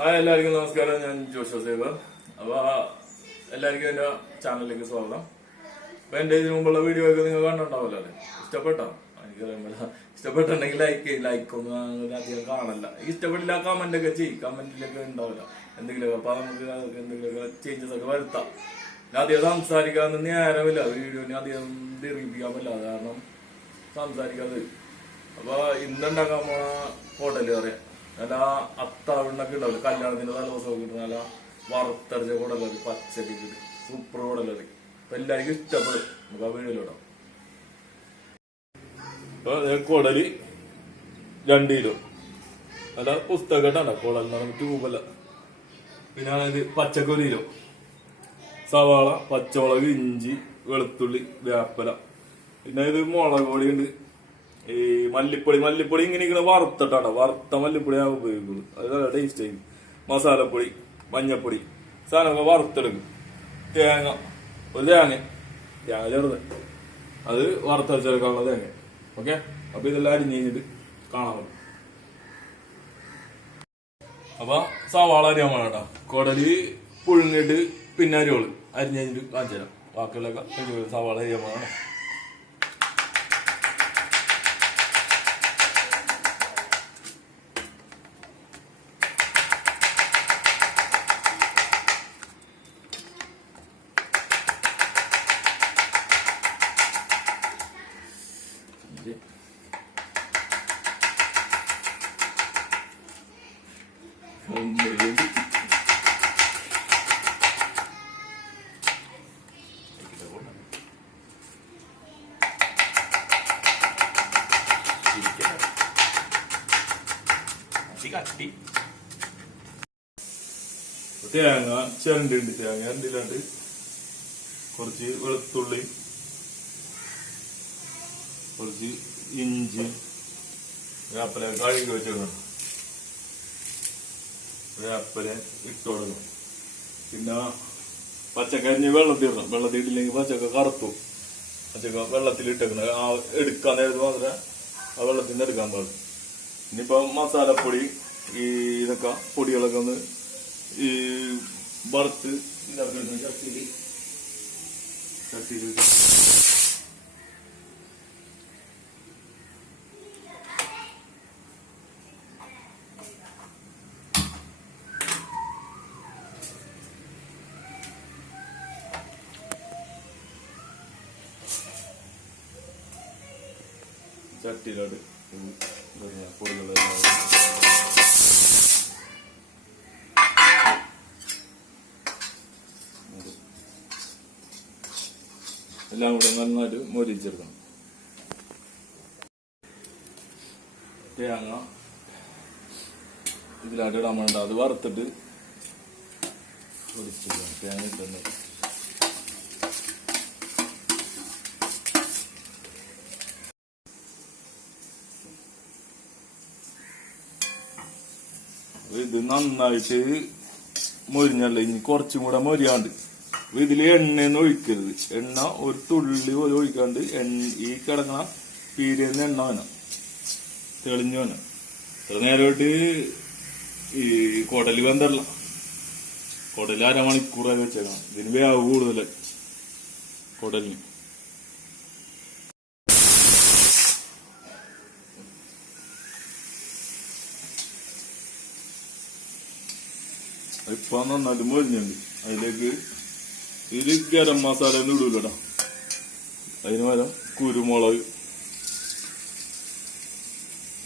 ആ എല്ലാവർക്കും നമസ്കാരം. ഞാൻ ജോഷോ സേബ്. അപ്പൊ എല്ലാവർക്കും എന്റെ ചാനലിലേക്ക് സ്വാഗതം. അപ്പൊ എന്റെ ഇതിനു മുമ്പുള്ള വീഡിയോ ഒക്കെ നിങ്ങൾ കണ്ടിട്ടുണ്ടാവല്ലോ അല്ലേ? ഇഷ്ടപ്പെട്ടോ? എനിക്ക് ഇഷ്ടപ്പെട്ടുണ്ടെങ്കിൽ ലൈക്ക് ലൈക്ക് ഒന്നും അധികം കാണല്ല ഇഷ്ടപ്പെട്ടില്ല കമന്റ് ഒക്കെ ചെയ്യും. കമന്റിലൊക്കെ ഉണ്ടാവില്ല എന്തെങ്കിലുമൊക്കെ അപ്പൊ നമുക്ക് എന്തെങ്കിലുമൊക്കെ ചേഞ്ചസ് ഒക്കെ വരുത്താം. ഞാൻ അധികം സംസാരിക്കാൻ നേരമില്ല. വീഡിയോനെ അധികം ദീർഘിപ്പിക്കാൻ പറ്റില്ല. കാരണം സംസാരിക്കാതെ അപ്പൊ ഇന്നുണ്ടാക്കാൻ പോണ ഹോട്ടൽ പറയാം. നല്ല അത്താവിണ്ണൊക്കെ ഉണ്ടാവില്ല കല്യാണത്തിന്റെ തലേദിവസം കിട്ടും നല്ല വറുത്തരച്ച കുടലറി പച്ചടി സൂപ്പർ കുടലറി അപ്പൊ എല്ലാവർക്കും ഇഷ്ടപ്പെടും. നമുക്ക് ആ വീഡിയോയിലിടാം അപ്പൊ ദേ കുടൽ രണ്ട് കിലോ. അല്ല പുസ്തകട്ടാണ് കുടൽ നമുക്ക് ട്യൂബല്ല പിന്നെ ഇത് പച്ചക്കൊരു കിലോ. സവാള പച്ചമുളക് ഇഞ്ചി വെളുത്തുള്ളി വേപ്പല. പിന്നെ ഇത് മുളക് പൊടി ഉണ്ട്. ഈ മല്ലിപ്പൊടി മല്ലിപ്പൊടി ഇങ്ങനെ ഇങ്ങനെ വറുത്തിട്ടാണ്. വറുത്ത മല്ലിപ്പൊടി ഞാൻ ഉപയോഗിക്കുള്ളൂ അത് നല്ല ടേസ്റ്റ് ആയിരിക്കും മസാലപ്പൊടി മഞ്ഞപ്പൊടി സാധനമൊക്കെ വറുത്തെടുക്കും. തേങ്ങ ഒരു തേങ്ങ. തേങ്ങ ചേർന്ന് അത് വറുത്തരച്ചെടുക്കാനുള്ള തേങ്ങ. ഓക്കെ അപ്പൊ ഇതെല്ലാം അരിഞ്ഞ് കഴിഞ്ഞിട്ട് കാണാൻ പറ്റും. അപ്പൊ സവാള അരിയാൻ വേണം കൊടലി പുഴുങ്ങിട്ട് പിന്നെ അരിയോൾ. അരിഞ്ഞ് കഴിഞ്ഞിട്ട് കാണിച്ചു തരാം ബാക്കിയുള്ളൊക്കെ സവാള അരിയാൻ വേണം തേങ്ങ ചിരണ്ടിണ്ട് തേങ്ങ രണ്ടിലുണ്ട് കുറച്ച് വെളുത്തുള്ളി കുറച്ച് ഇഞ്ചി വേപ്പല കഴുകി വെച്ചിടണം വേപ്പല ഇട്ട് കൊടുക്കണം. പിന്നെ ഇടണം വെള്ളത്തിൽ ഇട്ടില്ലെങ്കിൽ പച്ചക്ക കറുത്തു. പച്ചക്ക വെള്ളത്തിലിട്ടേക്കണം ആ എടുക്കാൻ നേരത്ത് മാത്രമേ ആ വെള്ളത്തിൽ നിന്ന് എടുക്കാൻ പാടുള്ളൂ. ഇനിയിപ്പോ മസാലപ്പൊടി ഈ ഇതൊക്കെ പൊടികളൊക്കെ ഒന്ന് ഈ വറുത്ത് ചട്ടിയിലോട്ട് എല്ലാം കൂടെ നന്നായിട്ട് മൊരിച്ചെടുക്കണം. തേങ്ങ ഇതിലായിട്ട് ഇടാൻ വേണ്ട. അത് വറുത്തിട്ട് പൊടിച്ചെടുക്കണം തേങ്ങ ഇട്ടുന്നത് ഇത് നന്നായിട്ട് മൊരിഞ്ഞല്ല? ഇനി കുറച്ചും കൂടെ മൊരിയാണ്ട്. ഇതിൽ എണ്ണയൊന്നും ഒഴിക്കരുത്. എണ്ണ ഒരു തുള്ളി പോലും ഒഴിക്കാണ്ട് എണ്ണ ഈ കിടക്കണ പീരിയലിന് എണ്ണ വേണം. തെളിഞ്ഞു വേണം. ഇത്ര നേരമായിട്ട് ഈ കുടൽ വെന്തല്ല. കുടൽ അരമണിക്കൂറായി വെച്ചേക്കണം. ഇതിന് വേവ് കൂടുതലായി. കുടലിന്. ഇപ്പൊ നന്നായിട്ട് മൊരിഞ്ഞുണ്ട് അതിലേക്ക് ഇതിൽ ഗരം മസാല ഒന്നും ഇടൂലടാ. അതിന് പകരം കുരുമുളക്.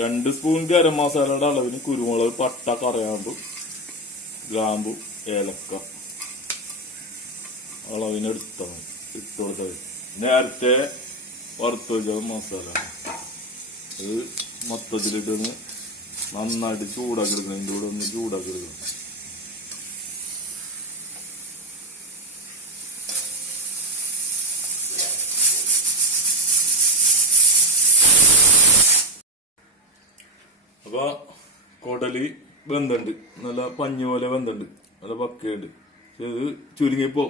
രണ്ട് സ്പൂൺ ഗരം മസാലയുടെ അളവിന് കുരുമുളക് പട്ട കറയാമ്പ് ഗ്രാമ്പു ഏലക്ക. അളവിനെടുത്താൽ മതി ഇട്ട് കൊടുത്താൽ നേരത്തെ വറുത്ത് വെച്ച മസാല. ഇത് മൊത്തത്തിലിട്ടൊന്ന് നന്നായിട്ട് ചൂടാക്കി എടുക്കണം. ഇതിന്റെ കൂടെ ഒന്ന് ചൂടാക്കി എടുക്കണം അപ്പൊ കുടൽ ബന്ധുണ്ട് നല്ല പഞ്ഞ പോലെ ബന്ധമുണ്ട് നല്ല പക്കയുണ്ട് പക്ഷെ ഇത് ചുരുങ്ങിപ്പോ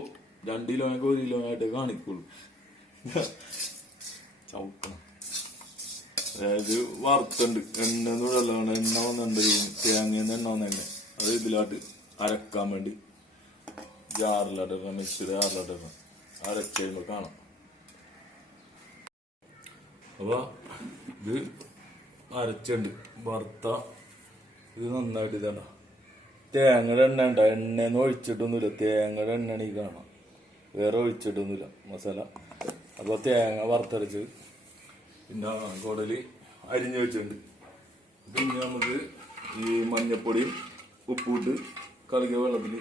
രണ്ട് കിലോനൊക്കെ ഒരു കിലോ ആയിട്ട് കാണിക്കുള്ളൂ. അതായത് വറുത്തുണ്ട്. എണ്ണ തൊഴിലാണ് എണ്ണ വന്നിട്ടുണ്ട് തേങ്ങ എണ്ണ വന്നെ അത് ഇതിലോട്ട് അരക്കാൻ വേണ്ടി ജാറിലോട്ട് ഇടണം മിക്സിയുടെ ജാറിലോട്ട് ഇടണം അരച്ച് കാണാം. അപ്പൊ ഇത് അരച്ചുണ്ട് വറുത്ത ഇത് നന്നായിട്ട് ഇതാണ്? തേങ്ങയുടെ എണ്ണ ഉണ്ട? എണ്ണയൊന്നും ഒഴിച്ചിട്ടൊന്നുമില്ല. തേങ്ങയുടെ എണ്ണയാണ് ഈ കാണാം വേറെ ഒഴിച്ചിട്ടൊന്നുമില്ല. മസാല. അപ്പോൾ തേങ്ങ വറുത്തരച്ച് പിന്നെ കുടൽ അരിഞ്ഞു വെച്ചിട്ടുണ്ട്. പിന്നെ നമുക്ക് ഈ മഞ്ഞപ്പൊടിയും ഉപ്പിട്ട് കളിക്ക വെള്ളത്തിൽ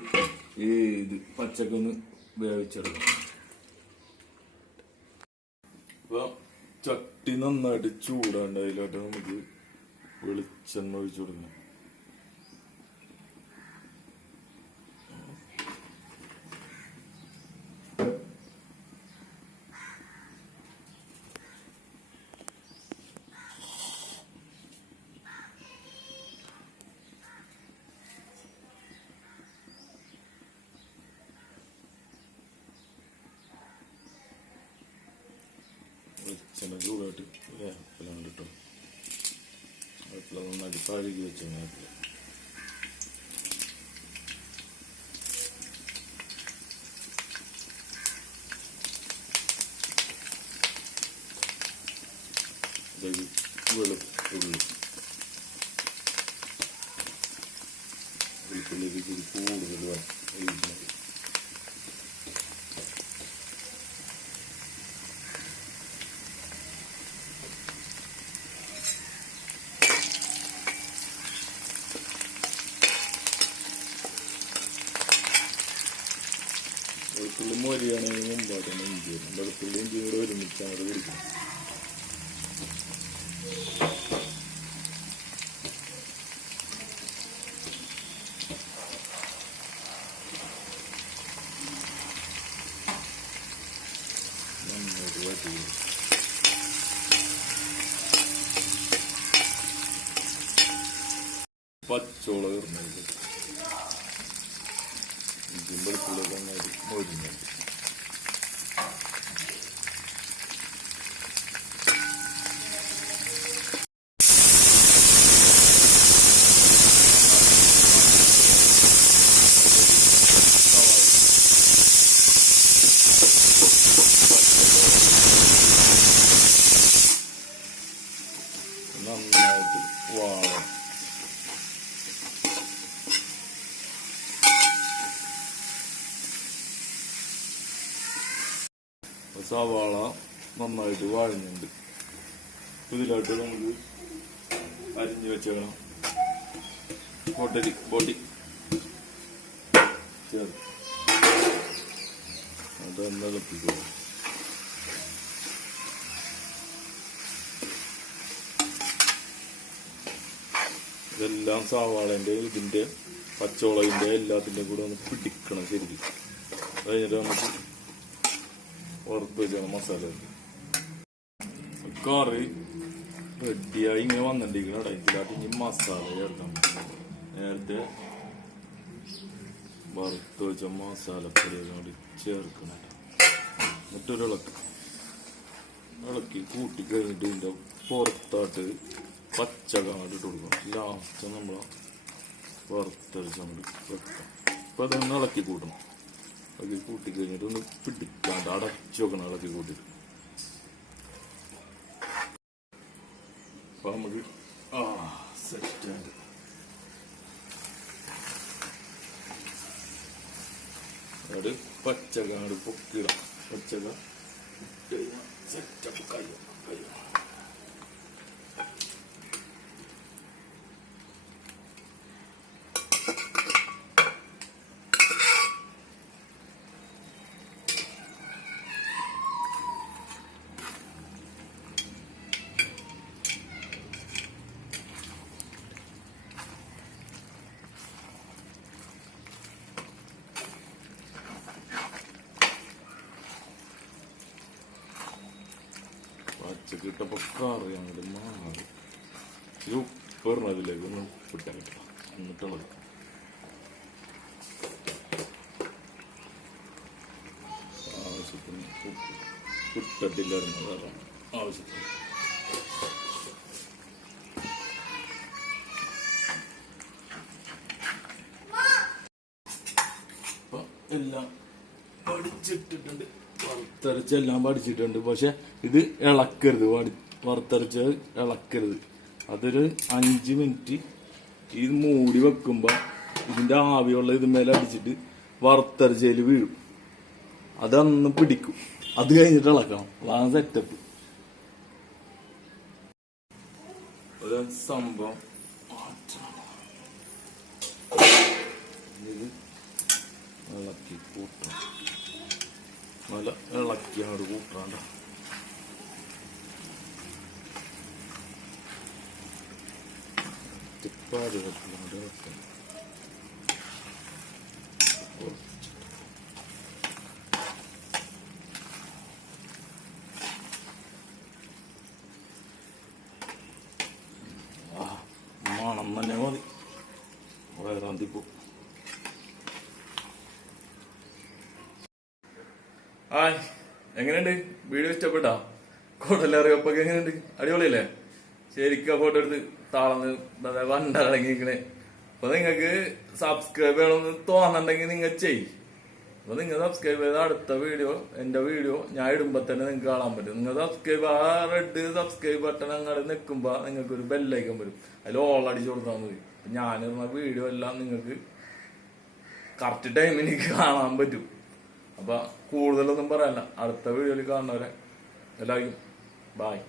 ഈ ഇത് പച്ചക്കൊന്ന് വേവിച്ചെടുക്കണം. അപ്പോൾ ചട്ടി നന്നായിട്ട് ചൂടാണ്ട് അതിലോട്ട് നമുക്ക് വെളിച്ചെണ്ണ ഒഴിച്ചു കൊടുക്കണം ചൂടായിട്ട് വേപ്പില കിട്ടും വേപ്പില നന്നായിട്ട് താഴേക്ക് വെച്ച വേപ്പില ഇതിലേക്ക് വെളുത്തുള്ളി വെളുത്തുള്ളിക്ക് ഇച്ചിരി കൂടുതൽ വേണം ഒഴിക്കുന്നത് മൊരിയാണെങ്കിൽ മുമ്പായിട്ടാണ് ഇഞ്ചി വരുന്നത് വെളുത്തുള്ളി ഇഞ്ചി കൂടെ ഒരുമിച്ചാണ് അത് വഴറ്റി പച്ചോള ഇടുന്നത് ഇഞ്ചിയും വെളുത്തുള്ളിയൊക്കെ നന്നായിട്ട് മൊരിഞ്ഞുണ്ട് നന്നായിട്ട് വാഴ സവാള നന്നായിട്ട് വാഴുന്നുണ്ട് ഇതിലായിട്ട് നമുക്ക് അരിഞ്ഞു വെച്ചേക്കണം. പൊട്ടരി പൊടി ചേർത്ത് അതൊന്ന് ഇളപ്പിക്കുക ഇതെല്ലാം സവാളേന്റെ ഇതിന്റെ പച്ചമുളകിന്റെ എല്ലാത്തിന്റെ കൂടെ ഒന്ന് പിടിക്കണം ശരിക്കും. കഴിഞ്ഞിട്ട് നമുക്ക് വറുത്ത് വെച്ചാണ് മസാല കറി റെഡിയായി ഇങ്ങനെ വന്നിട്ടിരിക്കണം ഇതിനകത്ത് ഇനി മസാല ചേർക്കാം. നേരത്തെ വറുത്ത് വെച്ച മസാലപ്പൊടി കൂടി ചേർക്കണം എന്നിട്ടൊരു ഇളക്കി. ഇളക്കി കൂട്ടി കഴിഞ്ഞിട്ട് ഇതിന്റെ പുറത്തായിട്ട് പച്ച കാട് ഇട്ട് കൊടുക്കണം. ലാസ്റ്റ് നമ്മൾ വറുത്തരച്ച് അങ്ങോട്ട് വെക്കാം. അപ്പോൾ അതൊന്ന് ഇളക്കി കൂട്ടണം. ഇളക്കി കൂട്ടി കഴിഞ്ഞിട്ട് ഒന്ന് പിടിക്കാണ്ട് അടച്ചു വെക്കണം ഇളക്കി കൂട്ടിയിട്ട് അപ്പോൾ നമുക്ക് ആ സെറ്റായിട്ട് അത് പച്ചകാട് പൊക്കിടാം പച്ചക സെറ്റപ്പ് കഴിയും കഴിയും പച്ചക്ക് ഇട്ടപ്പോ കറി അങ്ങോട്ട് മാറി. ഇത് അതിലേക്ക് ഒന്ന് കിട്ടണം എന്നിട്ടുള്ളത് ആവശ്യത്തിന് ഉപ്പ് ഇട്ടിട്ടില്ലായിരുന്നു. കാരണം ആവശ്യത്തിന്. എല്ലാം പഠിച്ചിട്ടിട്ടുണ്ട്. വറുത്തരച്ച് എല്ലാം പഠിച്ചിട്ടുണ്ട് പക്ഷെ ഇത് ഇളക്കരുത്. വറുത്തരച്ച് ഇളക്കരുത്. അതൊരു അഞ്ച് മിനിറ്റ് ഇത് മൂടി വെക്കുമ്പോൾ ഇതിന്റെ ആവിയുള്ള ഇത് മേലെ അടിച്ചിട്ട് വറുത്തരച്ചതിൽ വീഴും. അതന്ന് പിടിക്കും. അത് കഴിഞ്ഞിട്ട് ഇളക്കണം. അതാണ് സെറ്റപ്പ് ഒരു സംഭവം ഇളക്കി കൂട്ടണം നല്ല ഇളക്കി അങ്ങോട്ട് കൂട്ടാണ്ട. തിപ്പാട് അങ്ങോട്ട് ഇളക്കണം മണം തന്നെ മതി. വയറാന്തിപ്പോ ഹായ് എങ്ങനെയുണ്ട്? വീഡിയോ ഇഷ്ടപ്പെട്ടാ? കുടലറിയപ്പൊക്കെ എങ്ങനെയുണ്ട്? അടിപൊളിയല്ലേ? ശരിക്കും ഫോട്ടോ എടുത്ത് താളന്ന് വണ്ടടങ്ങിയിരിക്കണേ അപ്പൊ നിങ്ങക്ക് സബ്സ്ക്രൈബ് ചെയ്യണമെന്ന് തോന്നുന്നുണ്ടെങ്കിൽ നിങ്ങൾ ചെയ്. അപ്പൊ നിങ്ങൾ സബ്സ്ക്രൈബ് ചെയ്ത അടുത്ത വീഡിയോ എന്റെ വീഡിയോ ഞാൻ ഇടുമ്പോ തന്നെ നിങ്ങൾക്ക് കാണാൻ പറ്റും. നിങ്ങൾ സബ്സ്ക്രൈബ് ആ റെഡ് സബ്സ്ക്രൈബ് ബട്ടൺ അങ്ങോട്ട് നിൽക്കുമ്പോ നിങ്ങൾക്ക് ഒരു ബെല്ലൈക്കൻ വരും. അതിൽ ഓൾ അടിച്ചു കൊടുത്താൽ മതി. ഞാനിരുന്ന വീഡിയോ എല്ലാം നിങ്ങൾക്ക് കറക്റ്റ് ടൈമിന് കാണാൻ പറ്റും. അപ്പൊ കൂടുതലൊന്നും പറയാനില്ല. അടുത്ത വീഡിയോയിൽ കാണുന്നവരെ എല്ലാവർക്കും ബായ്